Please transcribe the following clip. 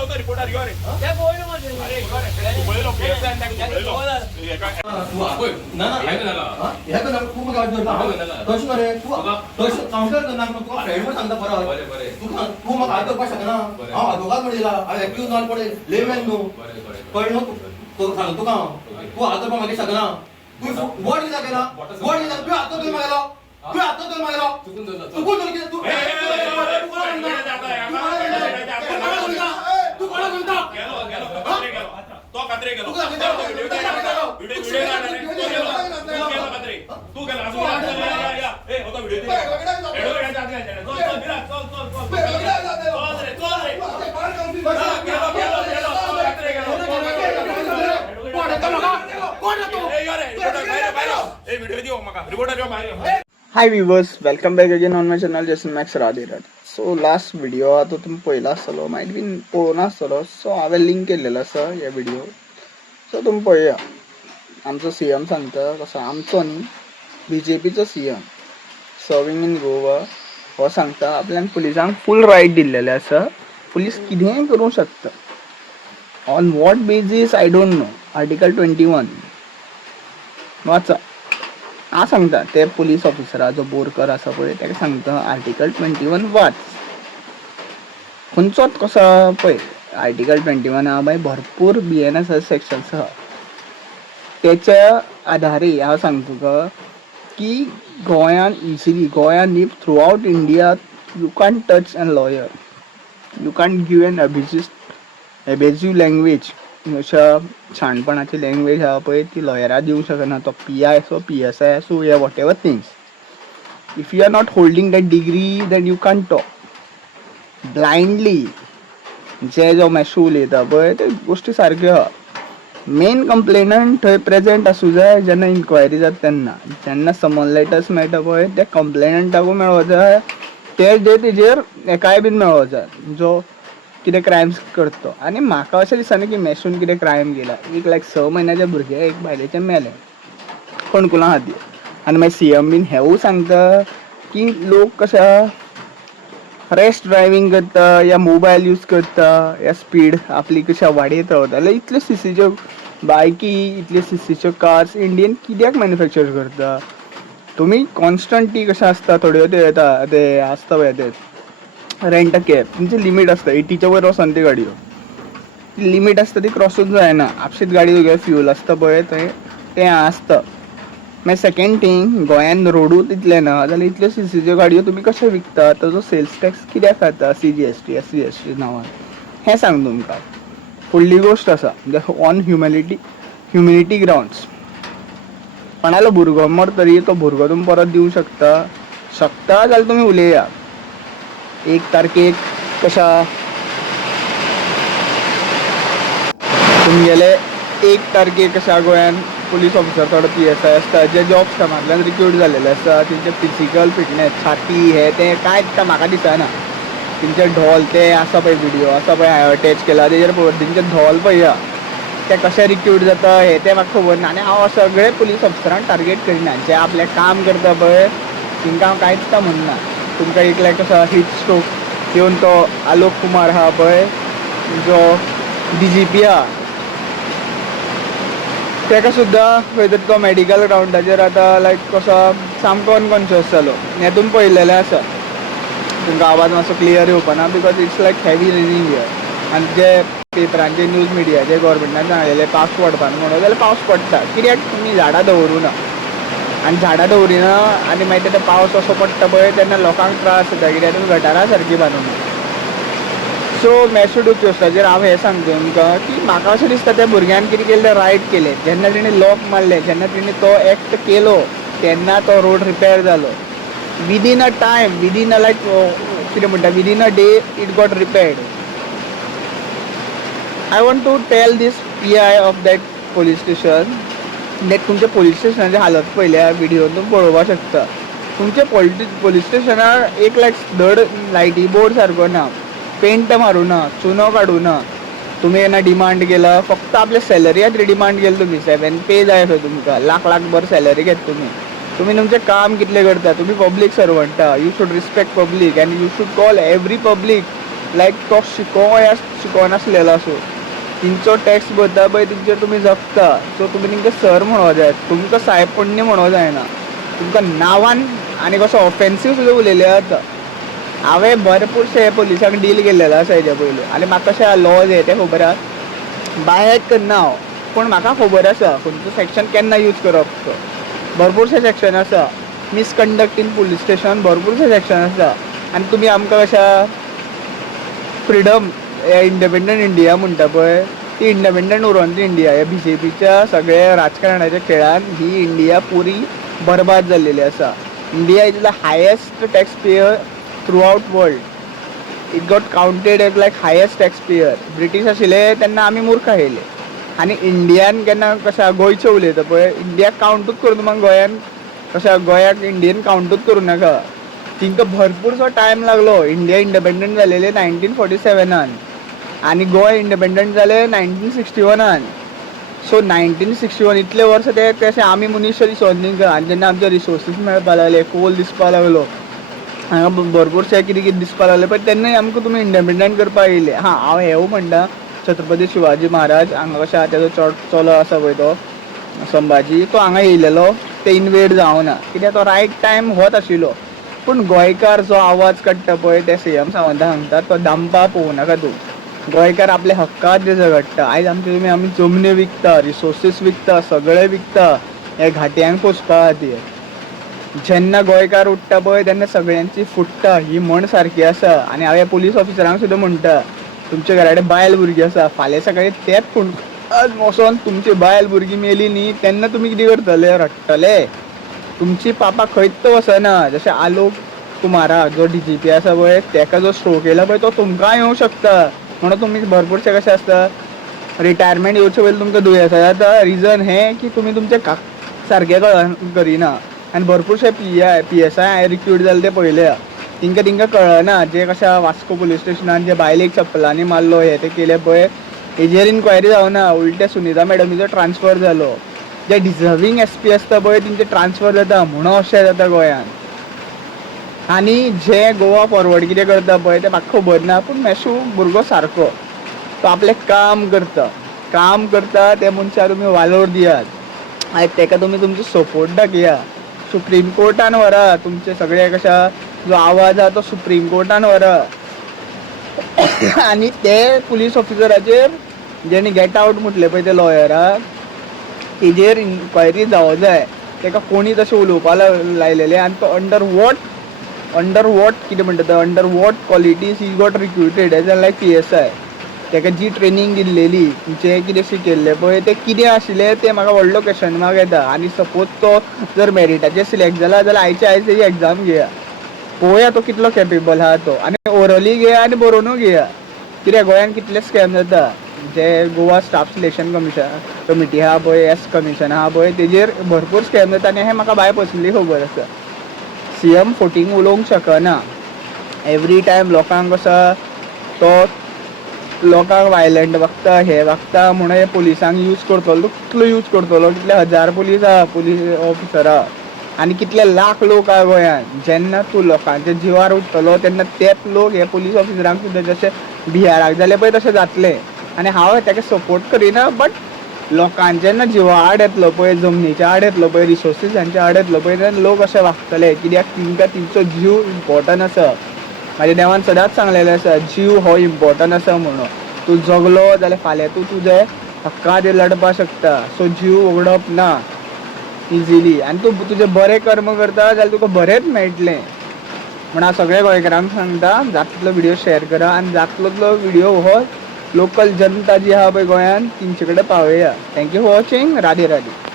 होतो रिपोर्टर यो रे त्या बोललो माझे अरे तू बोललो केस आहे ना तू बोललो तू होय ना ना हे झाला हे पण खूप गाव करता तशी रे तू तशी काउंटर करणार मग तू फ्रेंड वर सांगता परत बरे बरे तू मग आतो का शकना हा दोघात पडला हा एक्यूज नॉट पडे लेवेन नो बरे बरे कळनो तू सांगतो का तू आतो पण मागे शकना तू बोर्ड दिला केला बोर्ड दिला तू आतो तू मागला तू आतो तू मागला तू कोण की तू तू कोण म्हणता गेलो गेलो तो कत्रे गेलो व्हिडिओ गेलो कत्रे तू गेला असं या ए होता video hi viewers, welcome back again on my channel Jason Max राधेराट. सो लास्ट व्हिडिओ आता तुम्ही पळयला आसतलो, मायट बीन पळोवना आसतलो. सो हांवें लिंक केल्लेलो आसा ह्या व्हिडिओ. सो तुमी पळया. आमचो सीएम सांगता कसो आमचो न्ही BJPचो सीएम सर्विंग इन गोवा हो सांगता आपल्यान पुलिसांक फूल रायट दिल्लेले आसा. पुलीस कितेंय करूंक शकता. On what basis I don't know. Article 21 वाचा. हांव सांगता ते पुलीस ऑफिसरा जो बोरकर आसा पळय ताका सांगता आर्टिकल 21 वाच. खंयचोच कसो पळय आर्टिकल 21 हा बाय भरपूर BNSS सेक्शन्स आहा. त्याच्या आधारे हांव सांगता तुका की गोंयान इजिली गोंयान न्ही throughout India you can touch an lawyer. You can give an abusive language. अशा छानपणाची लँग्वेज आहा पळय ती लॉयरा दिवंक शकना. तो PI असो PSI असो या whatever things. If you are not holding that degree then you can talk blindly. जो मॅशू उलयता पळय ते गोश्टी सारक्यो आहा. मेन कंप्लेनंट थंय प्रेजेंट आसूं जाय जेन्ना इन्क्वायरी जाता तेन्ना. जेन्ना समन लेटर्स मेळटा पळय ते कंप्लेनंटाकूय मेळो जाय. तेजेर एकाय बीन मेळो जाय जो कितें क्रायम्स करता. आनी म्हाका अशें दिसना की मॅशून कितें क्रायम केला. एक 6 म्हयन्याचे भुरगे एक बायलेचें मेलें फोंडकुलां खातीर. आनी मागीर CM बीन हेवूय सांगता की लोक कशे रेश ड्रायव्हिंग करता या मोबायल यूज करता या स्पीड आपली कशा वाडयत रावता. जाल्यार इतल्यो CCच्यो बायकी इतल्यो CCच्यो कार्स इंडियन कित्याक मॅन्युफॅक्चर करता. तुमी कॉन्स्टंट टी कशें आसता थोड्यो त्यो येता ते आसता पळय ते रेंट अ कॅब तेंची लिमीट आसता 80च्या वयर वचना ती गाडयो. ती लिमीट आसता ती क्रॉसूच जायना. आपशीत गाडी तुगे फ्यूल आसता पळय तें आसता. मागीर सेकेंड थिंग गोंयान रोडूच इतले ना जाल्यार इतल्यो CCच्यो गाडयो तुमी कशें विकता. ताजो सेल्स टॅक्स कित्याक खाता CGST SCST नांवान हें सांग तुमकां. फुडली गोश्ट आसा ऑन ह्युमॅनिटी ग्रावंड्स. कोणालो भुरगो मरतरी तो भुरगो तुमी परत दिवंक शकता जाल्यार तुमी उलया. 1 तारखेक कशा तुमगेले 1 तारखेक कशा गोंयान पुलीस ऑफिसर थोडे PSI आसता जे जॉब स्कॅमांतल्यान रिक्रूट जाल्लेले आसता. तेंचे फिजिकल फिटनेस छाती हे तें कांयच म्हाका दिसना. तेंचे ढोल ते आसा पळय व्हिडिओ आसा पळय हांवें अटॅच केला तेजेर पळय तेंचे ढोल पळया ते कशे रिक्रूट जाता हे ते म्हाका खबर ना. आनी हांव सगळे पुलीस ऑफिसरांक टार्गेट करिना. जे आपलें काम करता पळय तेंकां हांव कांयच म्हणना. तुमकां एक कसो हीट स्ट्रोक येवन तो आलोक कुमार आहा पळय जो DGP आहा ताका सुद्दां खंय तरी तो मॅडिकल ग्रावंडाचेर आतां कसो सामको अनकॉन्शियस जालो. हें तुमी पळयलेलें आसा. तुमकां आवाज मातसो क्लियर येवपाना because it's heavy raining here. आनी जे पेपरांचे न्यूज मिडियाचे गोवोरमेंटान सांगलेले पावस पडपाना म्हणून जाल्यार पावस पडटा. कित्याक तुमी झाडां दवरुना. आनी झाडां दवरिना आनी मागीर ते पावस असो पडटा पळय तेन्ना लोकांक त्रास जाता कित्याक तुमी गटारां सारकी बांदूना. सो मॅसेडोच्योसाचेर हांव हें सांगता तुमकां की म्हाका अशें दिसता त्या भुरग्यान कितें केलें तें रायट केलें. जेन्ना तेणें लॉक मारलें जेन्ना तेणें तो एक्ट केलो तेन्ना तो रोड रिपेर जालो. Within a time within a कितें म्हणटा within a day it got repaired. I want to tell this PI of that police station that तुमच्या पुलीस स्टेशनाची हालत पळयल्या व्हिडिओन तुमी पळोवपाक शकता. तुमच्या पुलीस स्टेशनार एक धड लायटी बोर्ड सारको ना. पेंट मारूना चुनो काडूना. तुमी येना डिमांड केला फक्त आपल्या सॅलरी खातीर डिमांड केला. तुमी 7 पे जाय खंय तुमकां लाख भर सॅलरी घेता तुमी. तुमी तुमचें काम कितलें करता. तुमी public servant. You should respect public and you should call every public like तो शिकोनासलेलो असो तिंचो टॅक्स भरता पळय तेंचेर तुमी जगता. सो तुमी तेंकां सर म्हणूंक जाय, तुमकां सायपण्य म्हणूंक जायना, तुमकां नांवान आनी कसो ऑफेन्सीव सुद्दां उलयले जाता. हांवें भरपूरशे पुलिसांक डील केल्लेलो आसा हेज्या पयलीं आनी म्हाका कशें लॉज हे ते खबर आसा. बायहेड करना हांव, पूण म्हाका खबर आसा खंयचो सेक्शन केन्ना यूज करप तो. भरपूरशे सेक्शन आसा, मिसकंडक्ट इन पुलीस स्टेशन भरपूरशे सेक्शन आसा. आनी तुमी आमकां कशा फ्रिडम इंडिपेंडंट इंडिया म्हणटा पळय ती इंडिपेंडंट उरोन ती इंडिया ह्या BJPच्या सगळ्या राजकारणाच्या खेळान ही इंडिया पुरी बरबाद जाल्लेली आसा. India is the highest tax payer throughout world. It got counted as like highest tax payer. British आशिल्ले तेन्ना आमी मूर्ख आयले आनी इंडियान केन्ना कशें गोंयचें उलयता पळय इंडियाक काउंटूच करूं तुमकां गोंयान कशें गोंयाक इंडियन काउंटूच करूं नाका. तिंका भरपूरसो टायम लागलो. इंडिया इंडिपेंडंट जालेले 1947 आनी गोंय इंडिपेंडंट जालें 1961. सो 1961 इतले वर्स ते तशें आमी मनीस दिसोन तिंका. आनी जेन्ना आमचे रिसोर्सीस मेळपा लागले, कोल दिसपा लागलो, हांगा भरपूरशे कितें कितें दिसपा लागले पळय तेन्नाय आमकां तुमी इंडिपेंडंट करपाक येयले. हांव हेंवूय म्हणटा छत्रपती शिवाजी महाराज हांगा कशें तेजो चलो आसा पळय तो संभाजी तो हांगा येयलेलो ते इन्वेड जावना कित्याक तो रायट टायम होच आशिल्लो. पूण गोंयकार जो आवाज काडटा पळय ते CM सावंताक सांगता तो दांपा पळोवं नाका तूं. गोंयकार आपले हक्कात जे झगडटा. आयज आमी जमनी विकता, रिसोर्सीस विकता, सगळें विकता हे घाट्यांक पोसपा खातीर. जेन्ना गोंयकार उठ्ठा पळय तेन्ना सगळ्यांची फुट्टा ही म्हण सारकी आसा. आनी हांव ह्या पुलीस ऑफिसरांक सुद्दां म्हणटा तुमच्या घरा कडेन बायल भुरगीं आसा फाल्यां सकाळीं तेच कुंड वचोन तुमची बायल भुरगीं मेली न्ही तेन्ना तुमी कितें करतले? रडटले. तुमची पापा खंयच वचना. जशें आलोक कुमाराक जो DGP आसा पळय तेका जो स्ट्रोक येयला पळय तो तुमकां येवंक शकता. म्हणून तुमी भरपूरशे कशें आसता रिटायरमेंट येवचे पयलीं तुमकां दुयेंसां जाता. रिजन हें की तुमी तुमचें सारकें करिना. आनी भरपूरशे PSI रिक्रूट जाले ते पळयल्या तिंका कळना जे कशा वास्को पुलीस स्टेशनान जे बायलेक चप्पलांनी मारलो हे ते केले पळय हेजेर इन्क्वायरी जावना. उलटे सुनिता मॅडमीचो ट्रान्सफर जालो. जे डिजर्विंग SP आसता पळय तेंचे ट्रान्सफर जाता म्हणून अशें जाता गोंयान. आनी जे गोवा फॉरवर्ड कितें करता पळय ते म्हाका खबर ना पूण मेशू भुरगो सारको तो आपलें काम करता ते मनशाक तुमी वालोर दियात. आयज तेका तुमी तुमचो सपोर्ट दाखया. सुप्रीम कोर्टान व्हरा तुमचे सगळे कशा जो आवाज आहा तो सुप्रीम कोर्टान व्हरा. आनी ते पुलीस ऑफिसराचेर जेणे गेट आउट म्हटले पळय ते लॉयराक तेजेर इन्क्वायरी जावं जाय. तेका कोणी तशें उलोवपा लायलेले आनी तो अंडर वॉट कितें म्हणटा तो under what qualities he got recruited as like PSI. तेका जी ट्रेनिंग दिल्लेली जे कितें शिकयल्लें पळय तें कितें आशिल्लें तें म्हाका व्हडलो क्वेश्चन मार्क येता. आनी सपोज तो जर मेरिटाचेर सिलेक्ट जाला जाल्यार आयज तेजी एग्जाम घेया पळोवया तो कितलो कॅपेबल आहा तो. आनी ओरली घेया आनी बरोवनूय घेया. कित्याक गोंयान कितले स्कॅम जाता. जे गोवा स्टाफ सिलेक्शन कमिटी आहा पळय S कमिशन आहा पळय तेजेर भरपूर स्कॅम जाता आनी हें म्हाका बाय पर्सनली खबर आसा. CM फोटींग उलोवंक शकना. एवरी टायम लोकांक कसो तो लोकांक वायलंट वागता हे वागता म्हणून हे पुलिसांक यूज करतलो. कितलो यूज करतलो? कितले हजार पुलीस ऑफिसर आहा आनी कितले लाख लोक आहा गोंयान. जेन्ना तूं लोकांच्या जिवार उठतलो तेन्ना तेच लोक हे पुलीस ऑफिसरांक सुद्दां जशें बिहाराक जालें पळय तशें जातलें. आनी हांव तेका सपोर्ट करिना बट लोकांचे जेन्ना जिवा आड येतलो पळय जमनीच्या आड येतलो पळय रिसोर्सीसांच्या आड येतलो पळय तेन्ना लोक अशें वागतले. कित्याक तिंका तिंचो जीव इम्पॉर्टंट आसा. म्हाज्या देवान सदांच सांगलेलें आसा जीव हो इम्पॉर्टंट आसा म्हणून. तूं जगलो जाल्यार फाल्यां तूं तुजे हक्का खातीर लडपाक शकता. सो जीव वगडप ना इजिली. आनी तूं तुजें बरें कर्म करता जाल्यार तुका बरेंच मेळटलें. म्हण हांव सगळ्या गोंयकारांक सांगता जाता तितलो व्हिडिओ शेअर करा आनी जाता तितलो व्हिडिओ हो लोकल जनता जी आहा पळय गोंयान तेंचे कडेन पावया. Thank you for watching. Radhe Radhe.